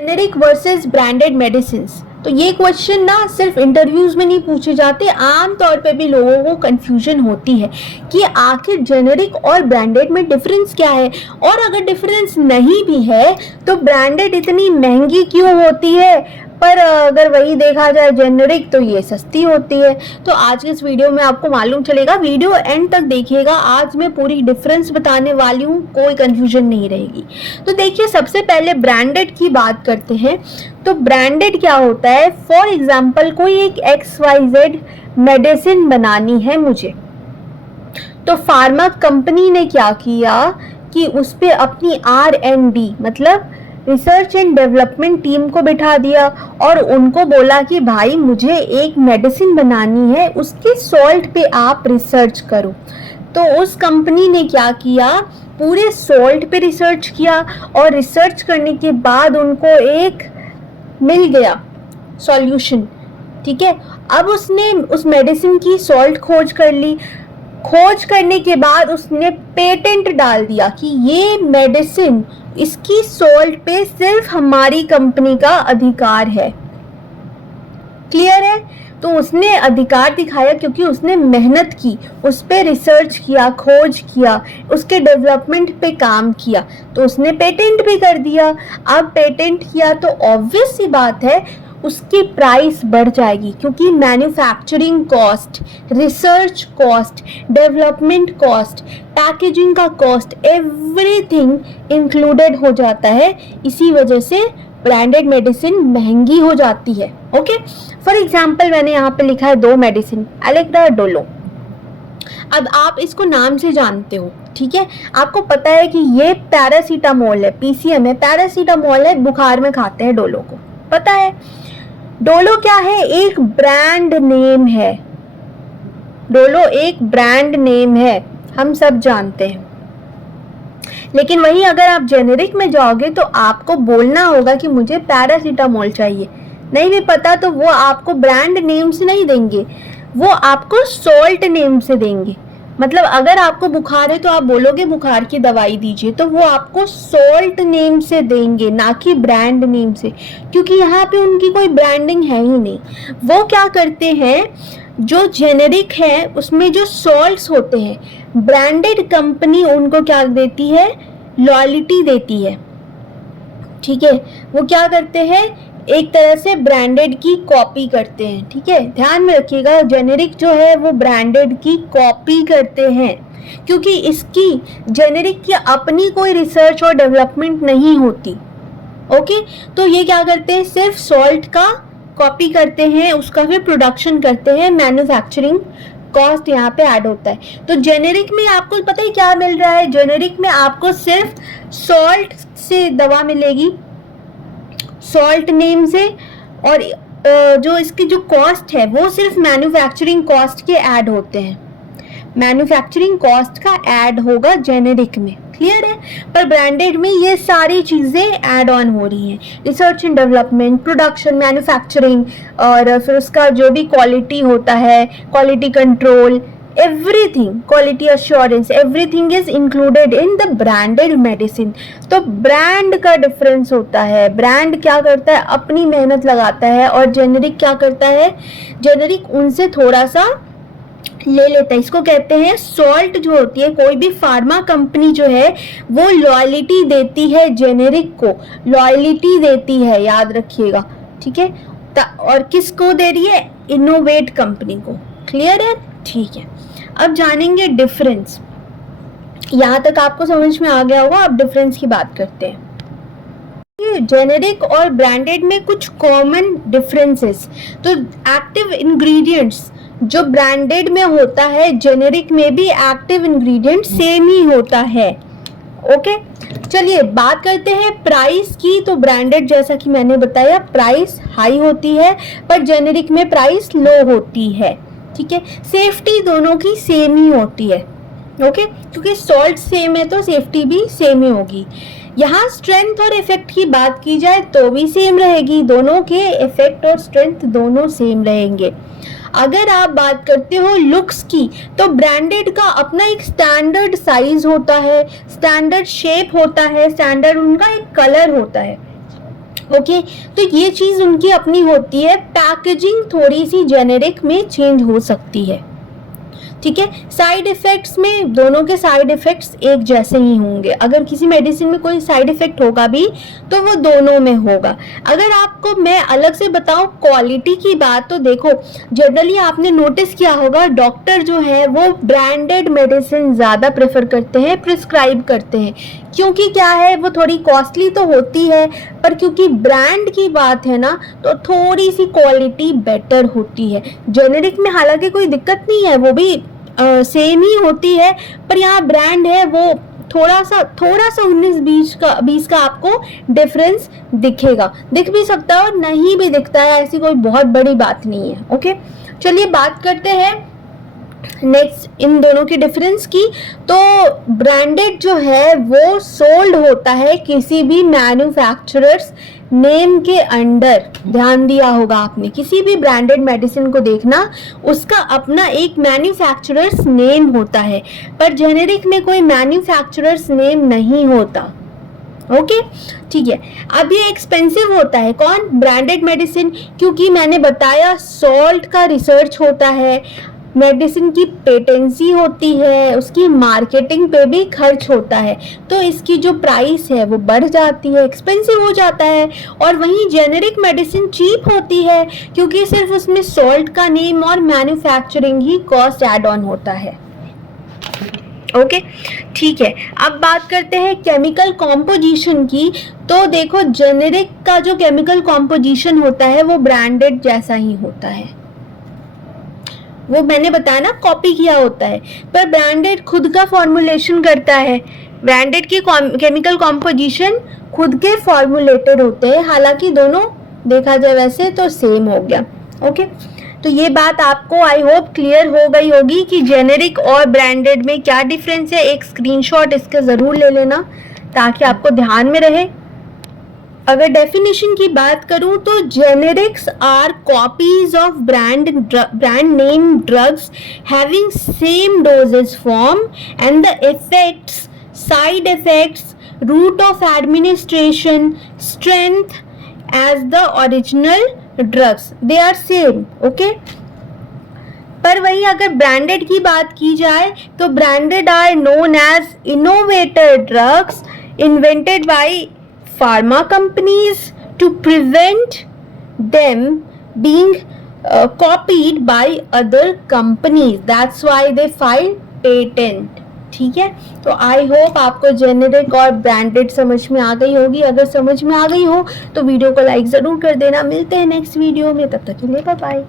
Generic versus branded medicine. तो ये question ना सिर्फ इंटरव्यूज में नहीं पूछे जाते, आम तौर पे भी लोगों को कंफ्यूजन होती है कि आखिर जेनेरिक और ब्रांडेड में डिफरेंस क्या है, और अगर डिफरेंस नहीं भी है तो ब्रांडेड इतनी महंगी क्यों होती है, पर अगर वही देखा जाए जेनेरिक तो ये सस्ती होती है। तो आज के इस वीडियो में आपको मालूम चलेगा, वीडियो एंड तक देखिएगा, आज मैं पूरी डिफरेंस बताने वाली हूँ, कोई कंफ्यूजन नहीं रहेगी। तो देखिए, सबसे पहले ब्रांडेड की बात करते हैं। तो ब्रांडेड क्या होता है, फॉर एग्जाम्पल कोई एक XYZ मेडिसिन बनानी है मुझे, तो फार्मा कंपनी ने क्या किया कि उस पर अपनी R&D मतलब रिसर्च एंड डेवलपमेंट टीम को बिठा दिया और उनको बोला कि भाई मुझे एक मेडिसिन बनानी है, उसके सॉल्ट पे आप रिसर्च करो। तो उस कंपनी ने क्या किया, पूरे सॉल्ट पे रिसर्च किया और रिसर्च करने के बाद उनको एक मिल गया सॉल्यूशन। ठीक है, अब उसने उस मेडिसिन की सॉल्ट खोज कर ली, खोज करने के बाद उसने पेटेंट डाल दिया कि ये मेडिसिन, इसकी सॉल्ट पे सिर्फ हमारी कंपनी का अधिकार है। क्लियर है? तो उसने अधिकार दिखाया क्योंकि उसने मेहनत की, उस पे रिसर्च किया, खोज किया, उसके डेवलपमेंट पे काम किया, तो उसने पेटेंट भी कर दिया। अब पेटेंट किया तो ऑब्वियस सी बात है उसकी प्राइस बढ़ जाएगी, क्योंकि manufacturing cost, research cost, development cost, packaging का कॉस्ट, एवरीथिंग इंक्लूडेड हो जाता है। इसी वजह से ब्रांडेड मेडिसिन महंगी हो जाती है। ओके, फॉर एग्जाम्पल मैंने यहाँ पे लिखा है 2 मेडिसिन, एलेग्रा, डोलो। अब आप इसको नाम से जानते हो, ठीक है, आपको पता है कि ये पैरासीटामोल है, PCM है, पैरासीटामोल है, बुखार में खाते हैं डोलो को, पता है। डोलो क्या है, एक ब्रांड नेम है। डोलो एक ब्रांड नेम है, हम सब जानते हैं। लेकिन वहीं अगर आप जेनेरिक में जाओगे तो आपको बोलना होगा कि मुझे पैरासीटामोल चाहिए। नहीं भी पता तो वो आपको ब्रांड नेम से नहीं देंगे, वो आपको सॉल्ट नेम से देंगे। मतलब अगर आपको बुखार है तो आप बोलोगे बुखार की दवाई दीजिए, तो वो आपको सॉल्ट नेम से देंगे, ना कि ब्रांड नेम से, क्योंकि यहाँ पे उनकी कोई ब्रांडिंग है ही नहीं। वो क्या करते हैं, जो जेनेरिक है उसमें जो सॉल्ट्स होते हैं, ब्रांडेड कंपनी उनको क्या देती है, लॉयल्टी देती है। ठीक है, वो क्या करते हैं, एक तरह से ब्रांडेड की कॉपी करते हैं। ठीक है, ध्यान में रखिएगा, जेनेरिक जो है वो ब्रांडेड की कॉपी करते हैं, क्योंकि इसकी जेनेरिक की अपनी कोई रिसर्च और डेवलपमेंट नहीं होती। ओके, तो ये क्या करते हैं, सिर्फ सॉल्ट का कॉपी करते हैं, उसका फिर प्रोडक्शन करते हैं, मैन्युफैक्चरिंग कॉस्ट यहाँ पे ऐड होता है। तो जेनेरिक में आपको पता है क्या मिल रहा है, जेनेरिक में आपको सिर्फ सॉल्ट से दवा मिलेगी, सॉल्ट नेम से, और जो इसकी जो कॉस्ट है वो सिर्फ मैन्युफैक्चरिंग कॉस्ट के ऐड होते हैं, मैन्युफैक्चरिंग कॉस्ट का ऐड होगा जेनेरिक में। क्लियर है? पर ब्रांडेड में ये सारी चीजें ऐड ऑन हो रही हैं, research and development, production, manufacturing, और फिर उसका जो भी क्वालिटी होता है, quality control, everything, quality assurance, everything is included in the branded medicine. तो ब्रांड का डिफरेंस होता है, ब्रांड क्या करता है, अपनी मेहनत लगाता है, और जेनेरिक क्या करता है, जेनेरिक उनसे थोड़ा सा ले लेता है। इसको कहते हैं सॉल्ट जो होती है, कोई भी फार्मा कंपनी जो है वो लॉयल्टी देती है जेनेरिक को, लॉयल्टी देती है, याद रखिएगा। ठीक है, और किसको दे रही है, इनोवेट कंपनी को। क्लियर है? ठीक है, अब जानेंगे डिफरेंस। यहाँ तक आपको समझ में आ गया होगा, अब डिफरेंस की बात करते हैं। जेनेरिक और ब्रांडेड में कुछ कॉमन डिफरेंसेस। तो एक्टिव इंग्रेडिएंट्स जो ब्रांडेड में होता है, जेनेरिक में भी एक्टिव इंग्रेडिएंट सेम ही होता है। ओके, चलिए बात करते हैं प्राइस की। तो ब्रांडेड, जैसा कि मैंने बताया, प्राइस हाई होती है, पर जेनेरिक में प्राइस लो होती है। ठीक है, सेफ्टी दोनों की सेम ही होती है। ओके, क्योंकि सॉल्ट सेम है तो सेफ्टी भी सेम ही होगी। यहाँ स्ट्रेंथ और इफेक्ट की बात की जाए तो भी सेम रहेगी, दोनों के इफेक्ट और स्ट्रेंथ दोनों सेम रहेंगे। अगर आप बात करते हो लुक्स की, तो ब्रांडेड का अपना एक स्टैंडर्ड साइज होता है, स्टैंडर्ड शेप होता है, स्टैंडर्ड उनका एक कलर होता है। ओके तो ये चीज़ उनकी अपनी होती है, पैकेजिंग थोड़ी सी जेनेरिक में चेंज हो सकती है, ठीक है। साइड इफेक्ट्स में दोनों के साइड इफेक्ट्स एक जैसे ही होंगे, अगर किसी मेडिसिन में कोई साइड इफेक्ट होगा भी तो वो दोनों में होगा। अगर आपको मैं अलग से बताऊं क्वालिटी की बात, तो देखो जनरली आपने नोटिस किया होगा डॉक्टर जो है वो ब्रांडेड मेडिसिन ज़्यादा प्रेफर करते हैं, प्रिस्क्राइब करते हैं, क्योंकि क्या है वो थोड़ी कॉस्टली तो होती है, पर क्योंकि ब्रांड की बात है ना तो थोड़ी सी क्वालिटी बेटर होती है। जेनेरिक में हालांकि कोई दिक्कत नहीं है, वो भी सेम ही होती है, पर यहाँ ब्रांड है वो थोड़ा सा 19-20 का आपको डिफरेंस दिखेगा, दिख भी सकता है और नहीं भी दिखता है, ऐसी कोई बहुत बड़ी बात नहीं है। ओके चलिए बात करते हैं नेक्स्ट इन दोनों की डिफरेंस की। तो ब्रांडेड जो है वो सोल्ड होता है किसी भी मैन्युफैक्चरर्स नेम के अंडर, ध्यान दिया होगा आपने, किसी भी ब्रांडेड मेडिसिन को देखना उसका अपना एक मैन्युफैक्चरर्स नेम होता है, पर जेनेरिक में कोई मैन्युफैक्चरर्स नेम नहीं होता। ओके ठीक है। अब ये एक्सपेंसिव होता है, कौन? ब्रांडेड मेडिसिन, क्योंकि मैंने बताया सॉल्ट का रिसर्च होता है, मेडिसिन की पेटेंसी होती है, उसकी मार्केटिंग पे भी खर्च होता है, तो इसकी जो प्राइस है वो बढ़ जाती है, एक्सपेंसिव हो जाता है। और वहीं जेनेरिक मेडिसिन चीप होती है क्योंकि सिर्फ उसमें सॉल्ट का नेम और manufacturing he cost add on होता है। ओके ठीक है। अब बात करते हैं केमिकल कॉम्पोजिशन की। तो देखो जेनेरिक का जो केमिकल कॉम्पोजिशन होता है वो ब्रांडेड जैसा ही होता है, वो मैंने बताया ना कॉपी किया होता है, पर ब्रांडेड खुद का फॉर्मुलेशन करता है। ब्रांडेड की केमिकल कॉम्पोजिशन खुद के फॉर्मुलेटेड होते हैं, हालांकि दोनों देखा जाए वैसे तो सेम हो गया। ओके तो ये बात आपको आई होप क्लियर हो गई होगी कि जेनेरिक और ब्रांडेड में क्या डिफरेंस है। एक स्क्रीनशॉट इसके ज़रूर ले लेना ताकि आपको ध्यान में रहे। अगर डेफिनेशन की बात करूं तो generics are copies of brand name drugs having same dosages form and the effects, side effects, route of administration, strength as the original drugs, they are same. Okay पर वहीं अगर ब्रांडेड की बात की जाए तो branded are known as innovator drugs invented by pharma companies to prevent them being copied by other companies, that's why they file patent। ठीक है तो आई होप आपको जेनेरिक और ब्रांडेड समझ में आ गई होगी। अगर समझ में आ गई हो तो वीडियो को लाइक ज़रूर कर देना। मिलते हैं नेक्स्ट वीडियो में, तब तक के लिए बाय बाय।